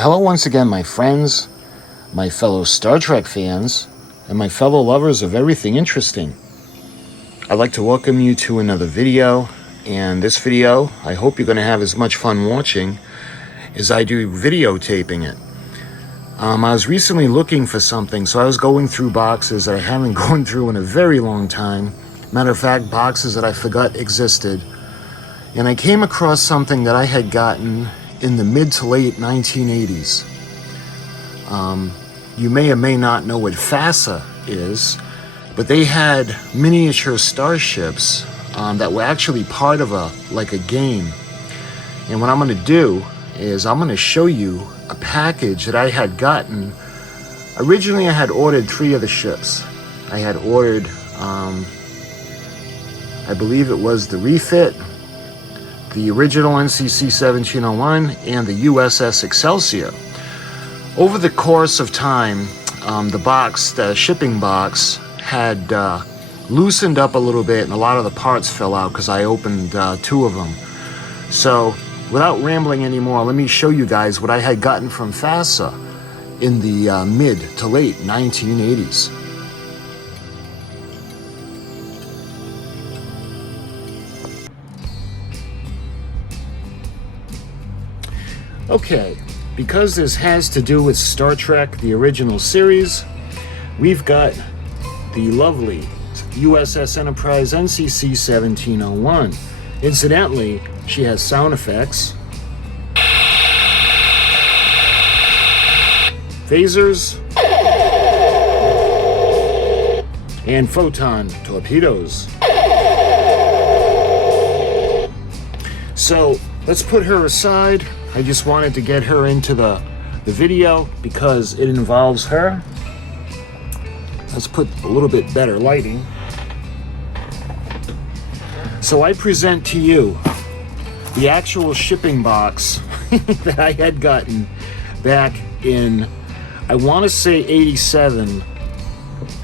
Hello once again, my friends, my fellow Star Trek fans, and my fellow lovers of everything interesting. I'd like to welcome you to another video, and this video, I hope you're going to have as much fun watching as I do videotaping it. I was recently looking for something, so I was going through boxes that I haven't gone through in a very long time. Matter of fact, boxes that I forgot existed. And I came across something that I had gotten in the mid to late 1980s. You may or may not know what FASA is, but they had miniature starships that were actually part of a game. And what I'm going to do is I'm going to show you a package that I had gotten. Originally, I had ordered 3 of the ships. I had ordered, I believe it was the refit, the original NCC 1701, and the USS Excelsior. Over the course of time, the shipping box had loosened up a little bit, and a lot of the parts fell out because I opened 2 of them. So, without rambling anymore, let me show you guys what I had gotten from FASA in the mid to late 1980s. Okay, because this has to do with Star Trek, the original series, we've got the lovely USS Enterprise NCC 1701. Incidentally, she has sound effects, phasers, and photon torpedoes. So let's put her aside. I just wanted to get her into the video because it involves her. Let's put a little bit better lighting. So I present to you the actual shipping box that I had gotten back in, I want to say 87.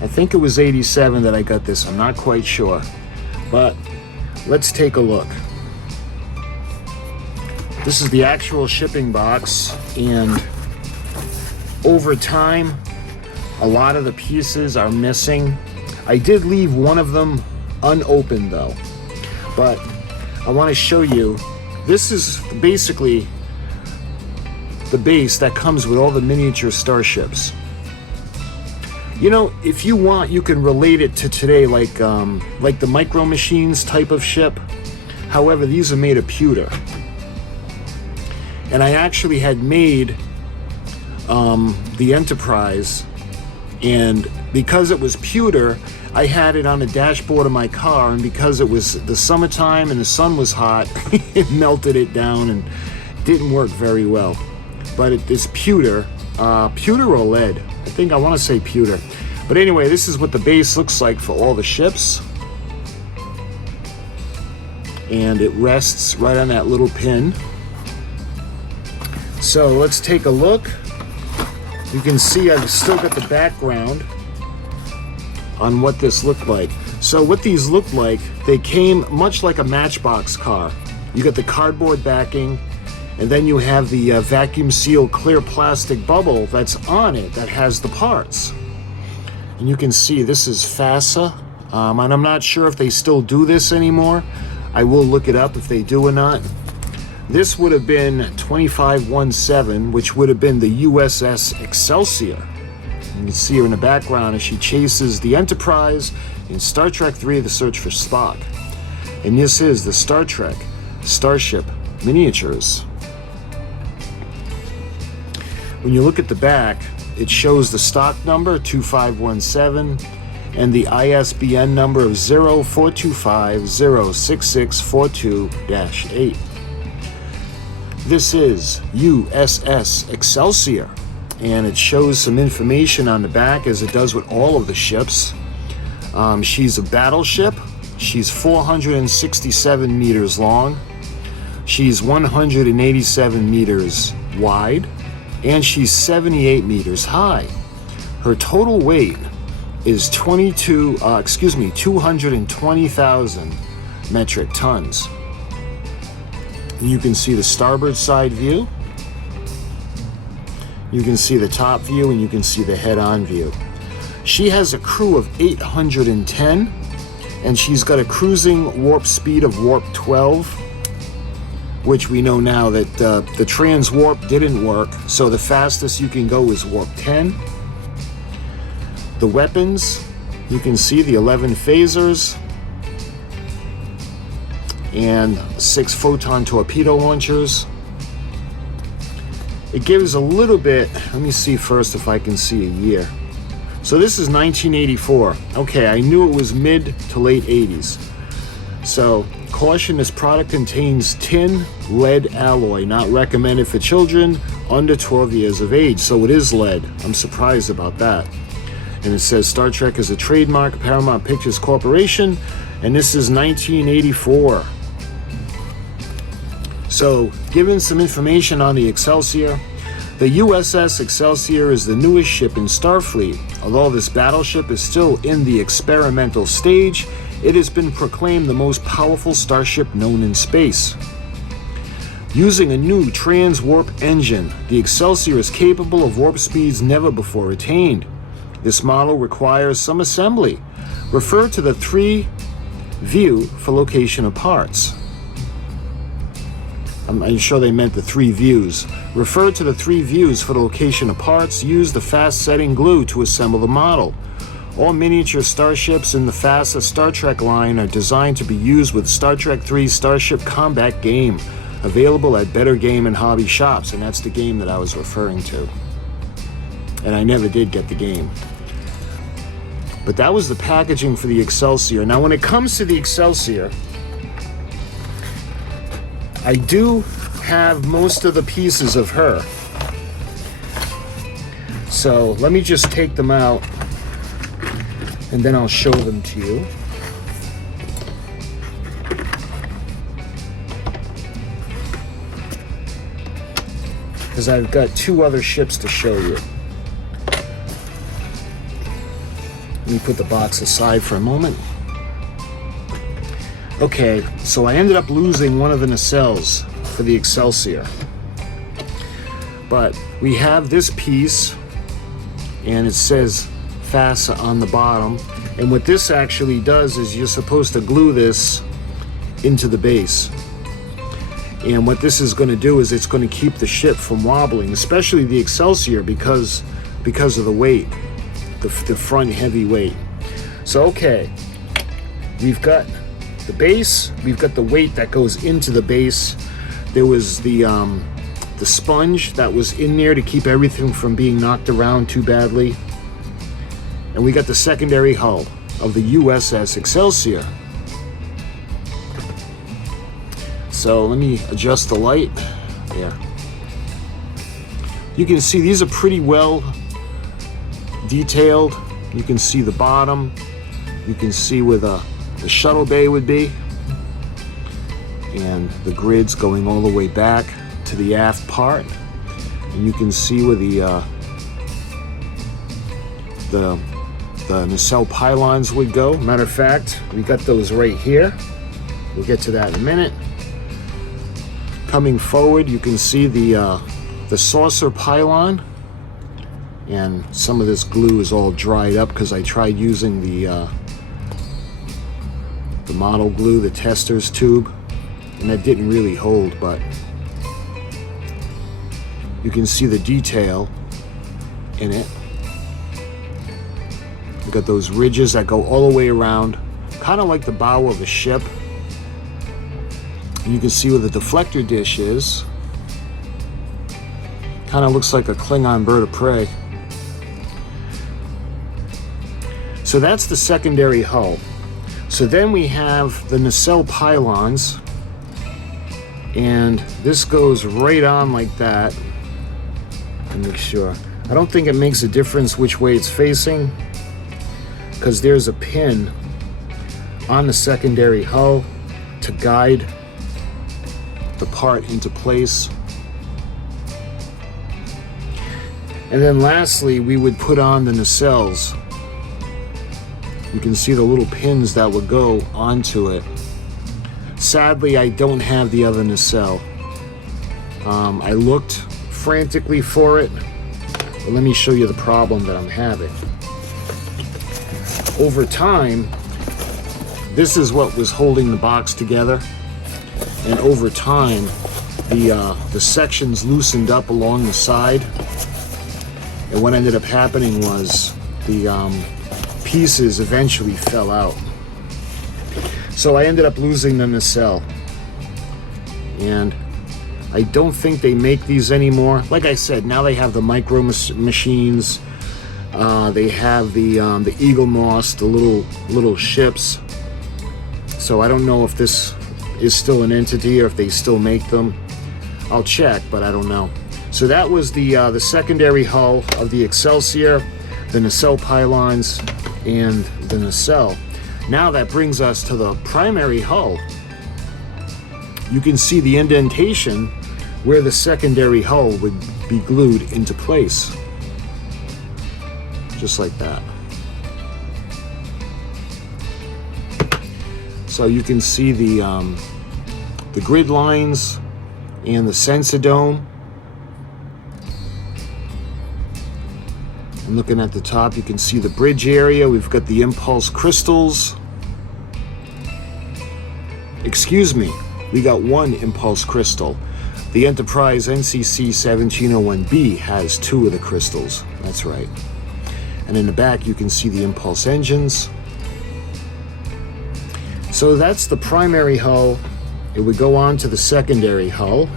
I think it was 87 that I got this. I'm not quite sure. But let's take a look. This is the actual shipping box, and over time, a lot of the pieces are missing. I did leave one of them unopened though, but I want to show you, this is basically the base that comes with all the miniature starships. You know, if you want, you can relate it to today, like the Micro Machines type of ship. However, these are made of pewter. And I actually had made the Enterprise, and because it was pewter, I had it on the dashboard of my car, and because it was the summertime and the sun was hot, it melted it down and didn't work very well. But it is pewter, pewter or lead. I want to say pewter. But anyway, this is what the base looks like for all the ships. And it rests right on that little pin. So let's take a look. You can see I've still got the background on what this looked like. So what these looked like, they came much like a Matchbox car. You got the cardboard backing, and then you have the vacuum sealed clear plastic bubble that's on it that has the parts. And you can see this is FASA, and I'm not sure if they still do this anymore. I will look it up if they do or not. This would have been 2517, which would have been the USS Excelsior. You can see her in the background as she chases the Enterprise in Star Trek III, The Search for Spock. And this is the Star Trek Starship Miniatures. When you look at the back, it shows the stock number 2517 and the ISBN number of 0425-06642-8. This is USS Excelsior, and it shows some information on the back, as it does with all of the ships. She's a battleship. She's 467 meters long. She's 187 meters wide, and she's 78 meters high. Her total weight is 220,000 metric tons. You can see the starboard side view. You can see the top view and you can see the head-on view. She has a crew of 810, and she's got a cruising warp speed of warp 12, which we know now that the trans warp didn't work, so the fastest you can go is warp 10. The weapons, you can see the 11 phasers and 6 photon torpedo launchers. It gives a little bit, let me see first if I can see a year. So this is 1984. Okay, I knew it was mid to late 80s. So, caution, this product contains tin lead alloy, not recommended for children under 12 years of age. So it is lead. I'm surprised about that. And it says Star Trek is a trademark of Paramount Pictures Corporation, and this is 1984. So, given some information on the Excelsior, the USS Excelsior is the newest ship in Starfleet. Although this battleship is still in the experimental stage, it has been proclaimed the most powerful starship known in space. Using a new trans-warp engine, the Excelsior is capable of warp speeds never before attained. This model requires some assembly. Refer to the 3 view for location of parts. I'm sure they meant the 3 views. Refer to the 3 views for the location of parts. Use the fast setting glue to assemble the model. All miniature starships in the FASA Star Trek line are designed to be used with Star Trek 3 Starship Combat Game, available at Better Game and Hobby Shops, and that's the game that I was referring to. And I never did get the game. But that was the packaging for the Excelsior. Now when it comes to the Excelsior, I do have most of the pieces of her. So let me just take them out and then I'll show them to you. Because I've got 2 other ships to show you. Let me put the box aside for a moment. Okay, so I ended up losing one of the nacelles for the Excelsior. But we have this piece, and it says FASA on the bottom. And what this actually does is you're supposed to glue this into the base. And what this is going to do is it's going to keep the ship from wobbling, especially the Excelsior, because of the weight, the front heavy weight. So okay, we've got the base, we've got the weight that goes into the base. There was the sponge that was in there to keep everything from being knocked around too badly. And we got the secondary hull of the USS Excelsior. So let me adjust the light. There. You can see these are pretty well detailed. You can see the bottom. You can see where the shuttle bay would be, and the grids going all the way back to the aft part, and you can see where the nacelle pylons would go. Matter of fact, we got those right here. We'll get to that in a minute. Coming forward, you can see the saucer pylon, and some of this glue is all dried up because I tried using the model glue, the tester's tube, and that didn't really hold, but you can see the detail in it. We've got those ridges that go all the way around, kind of like the bow of a ship. And you can see where the deflector dish is. Kind of looks like a Klingon bird of prey. So that's the secondary hull. So then we have the nacelle pylons, and this goes right on like that. Let me make sure. I don't think it makes a difference which way it's facing, because there's a pin on the secondary hull to guide the part into place. And then lastly, we would put on the nacelles. You can see the little pins that would go onto it. Sadly, I don't have the other nacelle. I looked frantically for it, But let me show you the problem that I'm having. Over time, this is what was holding the box together, and over time the sections loosened up along the side, and what ended up happening was the pieces eventually fell out. So I ended up losing the nacelle, and I don't think they make these anymore. Like I said, now they have the micro machines. They have the Eagle Moss, the little ships. So I don't know if this is still an entity or if they still make them. I'll check, but I don't know. So that was the secondary hull of the Excelsior, the nacelle pylons, and the nacelle. Now that brings us to the primary hull. You can see the indentation where the secondary hull would be glued into place. Just like that. So you can see the grid lines and the sensor dome. And looking at the top, you can see the bridge area. We've got the impulse crystals. Excuse me, we got one impulse crystal. The Enterprise NCC 1701B has 2 of the crystals. That's right. And in the back, you can see the impulse engines. So that's the primary hull. It would go on to the secondary hull.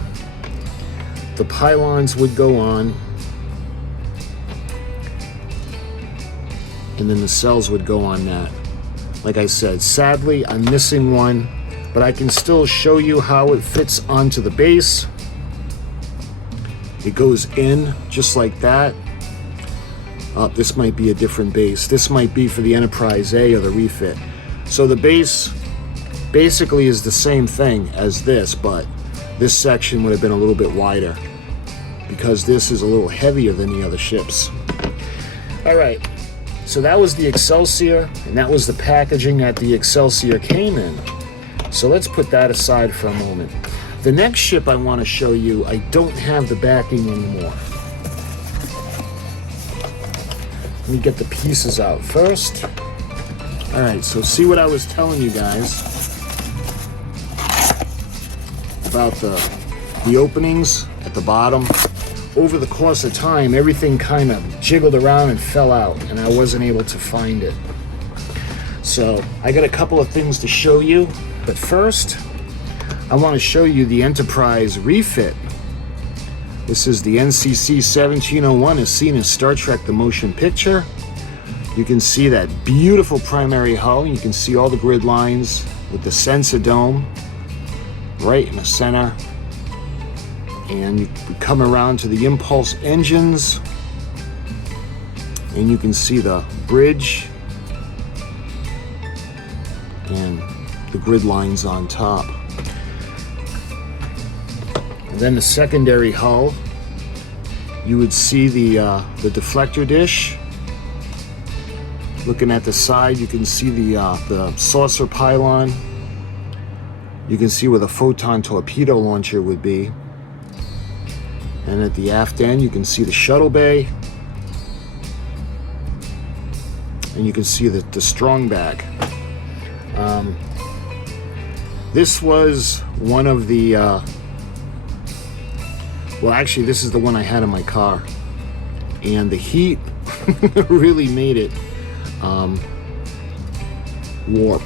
The pylons would go on. And then the cells would go on that. Like I said, sadly, I'm missing one, but I can still show you how it fits onto the base. It goes in just like that. This might be a different base. This might be for the Enterprise A or the refit. So the base basically is the same thing as this, but this section would have been a little bit wider because this is a little heavier than the other ships. All right, so that was the Excelsior, and that was the packaging that the Excelsior came in. So let's put that aside for a moment. The next ship I want to show you, I don't have the backing anymore. Let me get the pieces out first. All right, so see what I was telling you guys about the openings at the bottom. Over the course of time, everything kind of jiggled around and fell out, and I wasn't able to find it. So I got a couple of things to show you, but first I want to show you the Enterprise refit. This is the NCC 1701 as seen in Star Trek The Motion Picture. You can see that beautiful primary hull. You can see all the grid lines with the sensor dome right in the center. And you come around to the impulse engines, and you can see the bridge and the grid lines on top. And then the secondary hull, you would see the deflector dish. Looking at the side, you can see the saucer pylon. You can see where the photon torpedo launcher would be. And at the aft end, you can see the shuttle bay. And you can see the strong bag. This was one of the, well, actually, this is the one I had in my car. And the heat really made it warp.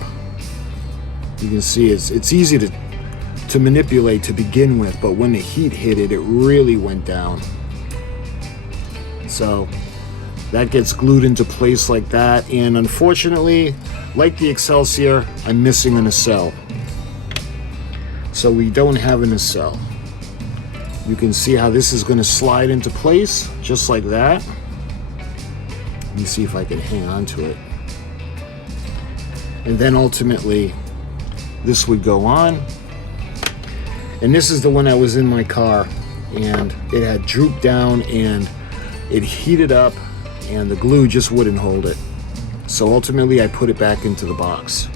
You can see it's easy to manipulate to begin with, but when the heat hit it, it really went down. So that gets glued into place like that, and unfortunately, like the Excelsior, I'm missing a nacelle. So we don't have a nacelle. You can see how this is going to slide into place, just like that. Let me see if I can hang on to it. And then ultimately, this would go on. And this is the one that was in my car, and it had drooped down and it heated up, and the glue just wouldn't hold it. So ultimately I put it back into the box.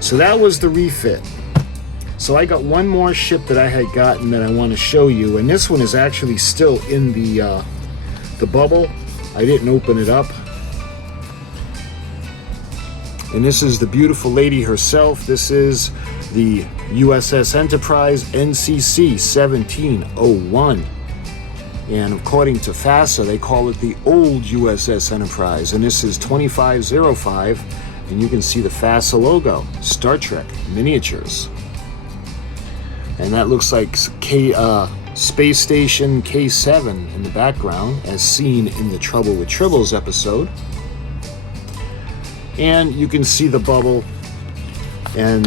So that was the refit. So I got one more ship that I had gotten that I want to show you, and this one is actually still in the the bubble. I didn't open it up. And this is the beautiful lady herself. This is the USS Enterprise NCC 1701. And according to FASA, they call it the old USS Enterprise. And this is 2505. And you can see the FASA logo, Star Trek miniatures. And that looks like Space Station K7 in the background, as seen in the Trouble with Tribbles episode. And you can see the bubble and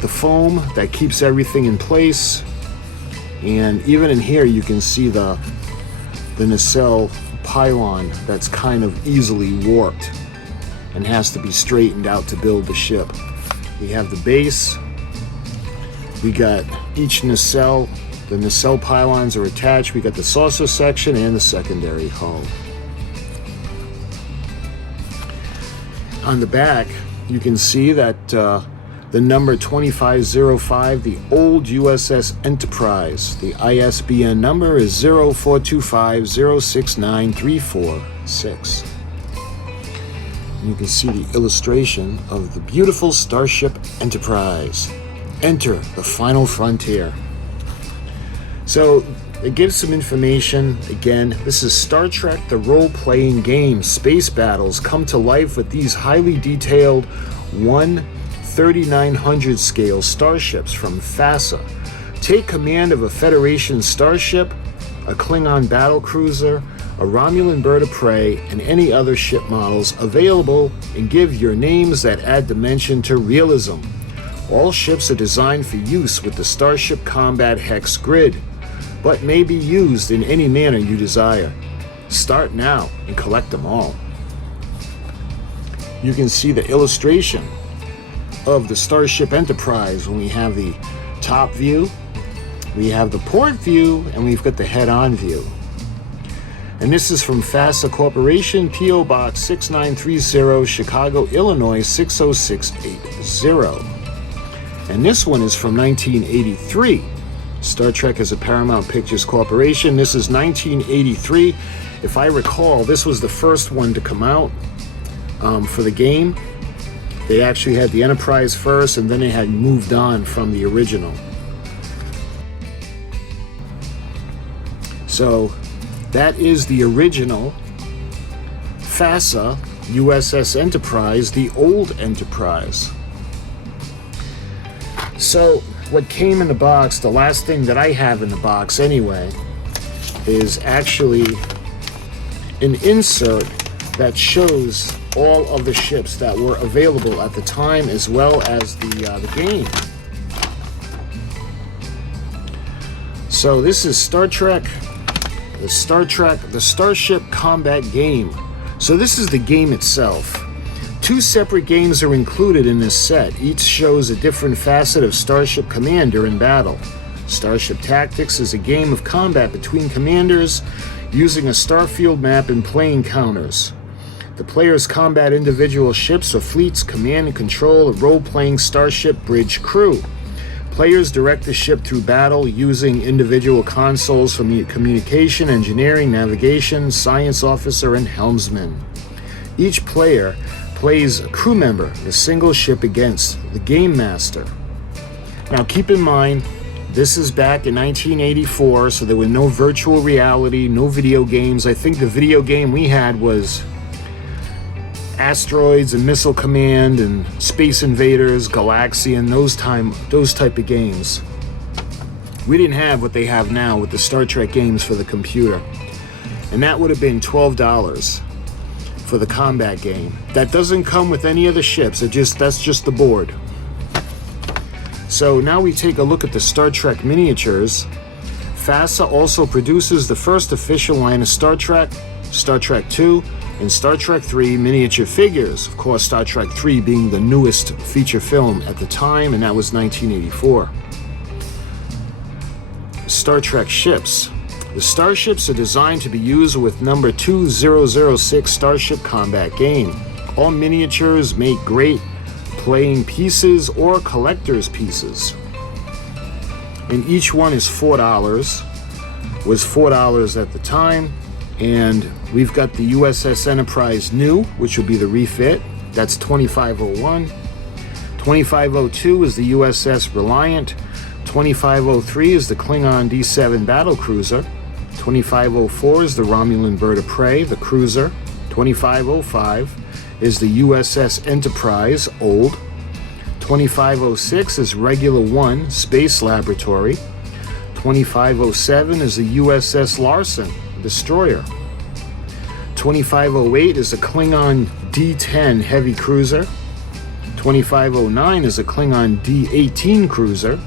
the foam that keeps everything in place. And even in here, you can see the nacelle pylon that's kind of easily warped and has to be straightened out to build the ship. We have the base. We got each nacelle. The nacelle pylons are attached. We got the saucer section and the secondary hull. On the back, you can see that the number 2505, the old USS Enterprise. The ISBN number is 0425069346. You can see the illustration of the beautiful Starship Enterprise. Enter the final frontier. So it gives some information. Again, this is Star Trek, the role-playing game. Space battles come to life with these highly detailed 1/3900 scale starships from FASA. Take command of a Federation starship, a Klingon battlecruiser, a Romulan bird of prey, and any other ship models available, and give your names that add dimension to realism. All ships are designed for use with the Starship Combat Hex grid, but may be used in any manner you desire. Start now and collect them all. You can see the illustration of the Starship Enterprise when we have the top view, we have the port view, and we've got the head-on view. And this is from FASA Corporation, P.O. Box 6930, Chicago, Illinois 60680. And this one is from 1983. Star Trek is a Paramount Pictures Corporation. This is 1983. If I recall, this was the first one to come out for the game. They actually had the Enterprise first, and then they had moved on from the original. So that is the original FASA USS Enterprise, the old Enterprise. So what came in the box, the last thing that I have in the box anyway, is actually an insert that shows all of the ships that were available at the time, as well as the game. So this is Star Trek, the Starship Combat Game. So this is the game itself. 2 separate games are included in this set. Each shows a different facet of Starship Commander in battle. Starship Tactics is a game of combat between commanders using a starfield map and plane counters. The players combat individual ships or fleets, command and control a role-playing starship bridge crew. Players direct the ship through battle using individual consoles for communication, engineering, navigation, science officer, and helmsman. Each player plays a crew member, the single ship against the game master. Now keep in mind, this is back in 1984, so there were no virtual reality, no video games. I think the video game we had was Asteroids and Missile Command and Space Invaders, Galaxian, those type of games. We didn't have what they have now with the Star Trek games for the computer. And that would have been $12 for the combat game. That doesn't come with any of the ships, that's just the board. So now we take a look at the Star Trek miniatures. FASA also produces the first official line of Star Trek, Star Trek II, and Star Trek III miniature figures. Of course, Star Trek III being the newest feature film at the time, and that was 1984. Star Trek ships. The starships are designed to be used with number 2006 Starship Combat Game. All miniatures make great playing pieces or collector's pieces. And each one is $4. Was $4 at the time. And we've got the USS Enterprise New, which will be the refit. That's 2501. 2502 is the USS Reliant. 2503 is the Klingon D7 battlecruiser. 2504 is the Romulan Bird of Prey, the cruiser. 2505 is the USS Enterprise, old. 2506 is Regular 1, Space Laboratory. 2507 is the USS Larson, destroyer. 2508 is the Klingon D10 heavy cruiser. 2509 is the Klingon D18 cruiser.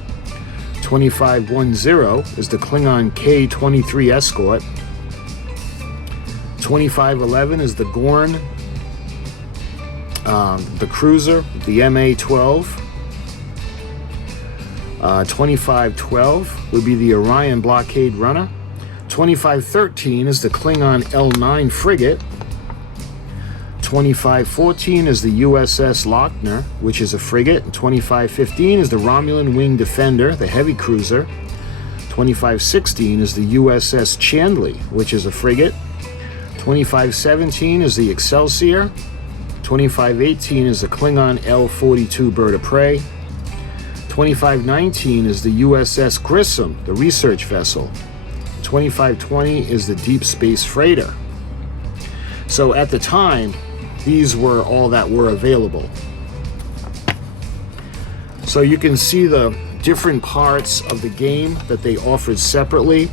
2510 is the Klingon K-23 escort. 2511 is the Gorn, the cruiser, the MA-12. 2512 would be the Orion blockade runner. 2513 is the Klingon L9 frigate. 2514 is the USS Lochner, which is a frigate. 2515 is the Romulan Wing Defender, the heavy cruiser. 2516 is the USS Chandley, which is a frigate. 2517 is the Excelsior. 2518 is the Klingon L-42 Bird of Prey. 2519 is the USS Grissom, the research vessel. 2520 is the Deep Space Freighter. So at the time, these were all that were available. So you can see the different parts of the game that they offered separately,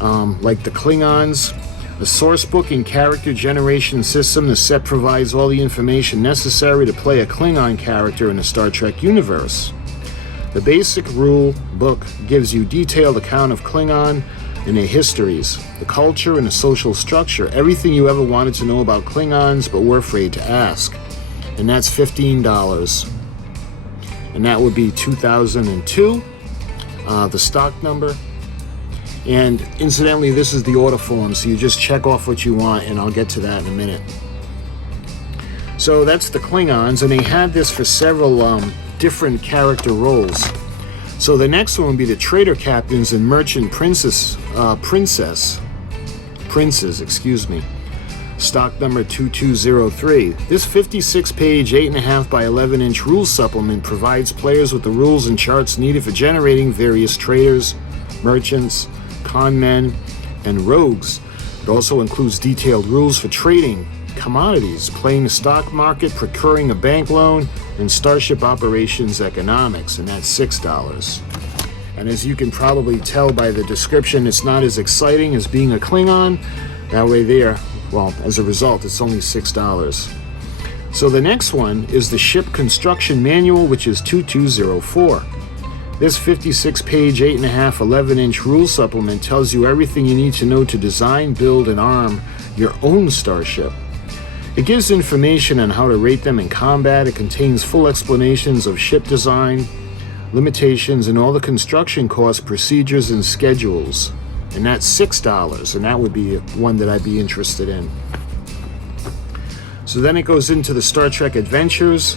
like the Klingons, a source book and character generation system. The set provides all the information necessary to play a Klingon character in the Star Trek universe. The basic rule book gives you detailed account of Klingon and their histories, the culture and the social structure, everything you ever wanted to know about Klingons but were afraid to ask. And that's $15. And that would be 2002, the stock number. And incidentally, this is the order form, so you just check off what you want, and I'll get to that in a minute. So that's the Klingons, and they had this for several different character roles. So the next one would be the trader captains and merchant princes, stock number 2203. This 56-page, 8.5 by 11-inch rule supplement provides players with the rules and charts needed for generating various traders, merchants, con men, and rogues. It also includes detailed rules for trading commodities, playing the stock market, procuring a bank loan, and starship operations economics, and that's $6. And as you can probably tell by the description, it's not as exciting as being a Klingon. That way there, well, as a result, it's only $6. So the next one is the Ship Construction Manual, which is 2204. This 56-page, 8.5, 11-inch rule supplement tells you everything you need to know to design, build, and arm your own starship. It gives information on how to rate them in combat. It contains full explanations of ship design, limitations, and all the construction costs, procedures, and schedules. And that's $6, and that would be one that I'd be interested in. So then it goes into the Star Trek Adventures.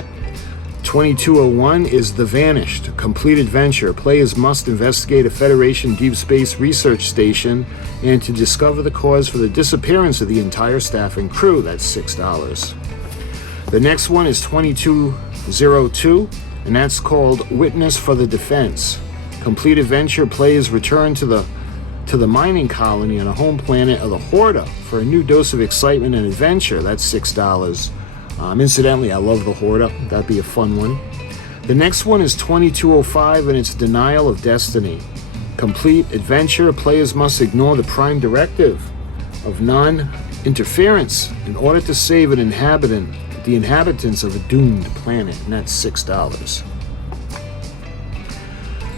2201 is The Vanished, a complete adventure. Players must investigate a Federation Deep Space research station and to discover the cause for the disappearance of the entire staff and crew. That's $6. The next one is 2202, and that's called Witness for the Defense. Complete adventure. Players return to the mining colony on a home planet of the Horda for a new dose of excitement and adventure. That's $6. Incidentally, I love the Horda. That'd be a fun one. The next one is 2205, and it's Denial of Destiny. Complete adventure. Players must ignore the prime directive of non-interference in order to save the inhabitants of a doomed planet, and that's $6.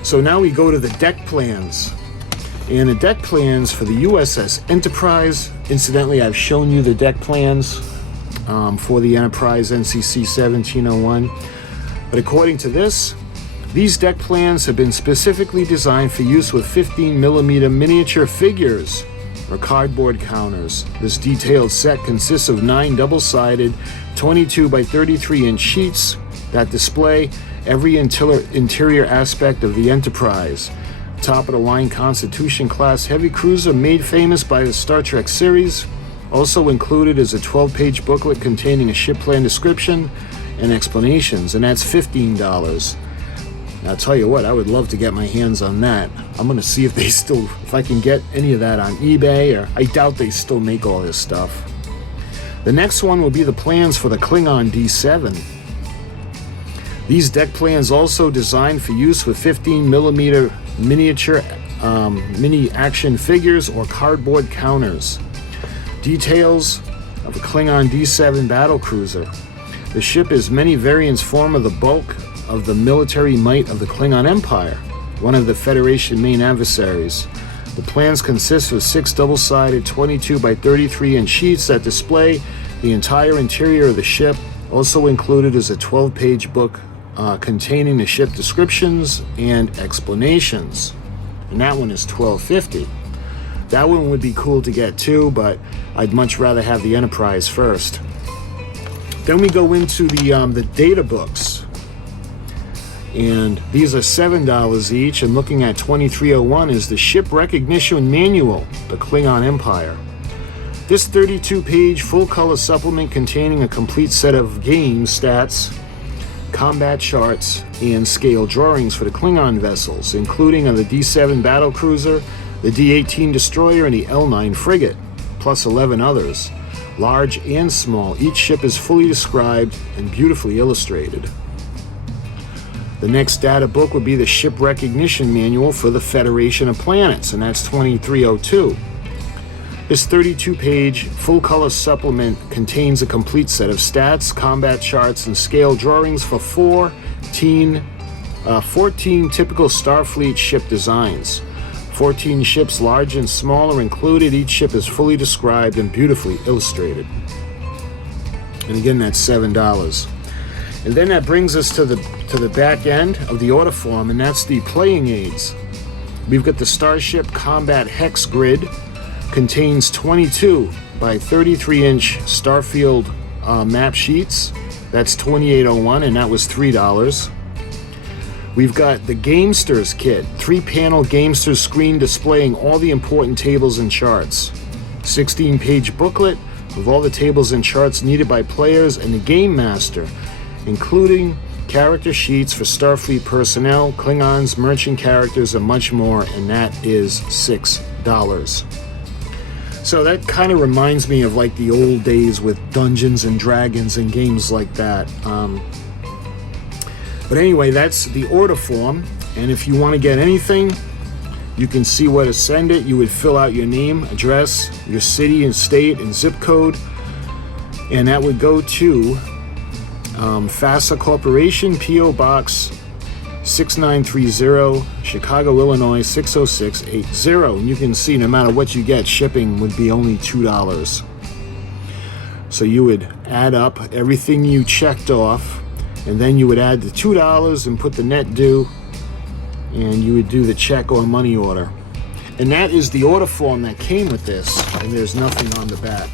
So now we go to the deck plans. And the deck plans for the USS Enterprise. Incidentally, I've shown you the deck plans for the Enterprise NCC 1701. But according to this, these deck plans have been specifically designed for use with 15mm miniature figures or cardboard counters. This detailed set consists of 9 double-sided 22 by 33-inch sheets that display every interior aspect of the Enterprise. top-of-the-line Constitution class heavy cruiser made famous by the Star Trek series. Also included is a 12-page booklet containing a ship plan description and explanations, and that's $15. I'll tell you what, I would love to get my hands on that. I'm going to see if I can get any of that on eBay, or I doubt they still make all this stuff. The next one will be the plans for the Klingon D7. These deck plans also designed for use with 15mm miniature mini action figures or cardboard counters. Details of a Klingon D7 battle cruiser. The ship is many variants form of the bulk of the military might of the Klingon Empire, one of the Federation main adversaries. The plans consist of 6 double-sided 22 by 33-inch sheets that display the entire interior of the ship. Also included is a 12-page book containing the ship descriptions and explanations. And that one is $12.50. That one would be cool to get too, but I'd much rather have the Enterprise first. Then we go into the data books. And these are $7 each, and looking at 2301 is the Ship Recognition Manual, the Klingon Empire. This 32-page full-color supplement containing a complete set of game stats, combat charts, and scale drawings for the Klingon vessels, including the D7 battlecruiser, the D-18 destroyer, and the L-9 frigate, plus 11 others. Large and small, each ship is fully described and beautifully illustrated. The next data book would be the Ship Recognition Manual for the Federation of Planets, and that's 2302. This 32-page full-color supplement contains a complete set of stats, combat charts, and scale drawings for 14 typical Starfleet ship designs. 14 ships, large and small, are included. Each ship is fully described and beautifully illustrated. And again, that's $7. And then that brings us to the back end of the order form, and that's the playing aids. We've got the Starship Combat Hex Grid, contains 22 by 33-inch Starfield map sheets. That's $28.01, and that was $3. We've got the Gamesters Kit, 3-panel Gamesters screen displaying all the important tables and charts. 16-page booklet with all the tables and charts needed by players and the Game Master, including character sheets for Starfleet personnel, Klingons, merchant characters, and much more, and that is $6. So that kind of reminds me of like the old days with Dungeons and Dragons and games like that. But anyway, that's the order form, and if you want to get anything, you can see where to send it. You would fill out your name, address, your city and state and zip code, and that would go to FASA Corporation, P.O. Box 6930, Chicago, Illinois 60680. And you can see no matter what you get, shipping would be only $2. So you would add up everything you checked off, and then you would add the $2 and put the net due, and you would do the check or money order. And that is the order form that came with this, and there's nothing on the back.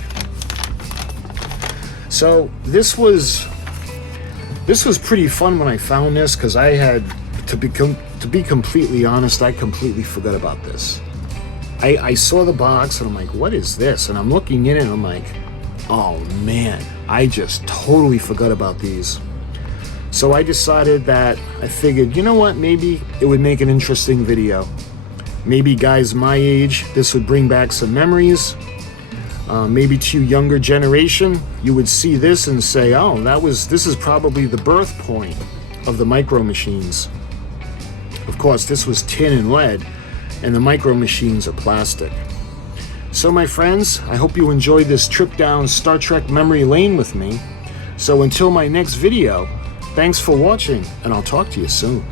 So this was pretty fun when I found this, because I had, to be completely honest, I completely forgot about this. I saw the box and I'm like, what is this? And I'm looking in it and I'm like, oh man, I just totally forgot about these. So I decided that, I figured, you know what, maybe it would make an interesting video. Maybe guys my age, this would bring back some memories. Maybe to younger generation, you would see this and say, oh, this is probably the birth point of the micro machines. Of course, this was tin and lead, and the micro machines are plastic. So my friends, I hope you enjoyed this trip down Star Trek memory lane with me. So until my next video, thanks for watching, and I'll talk to you soon.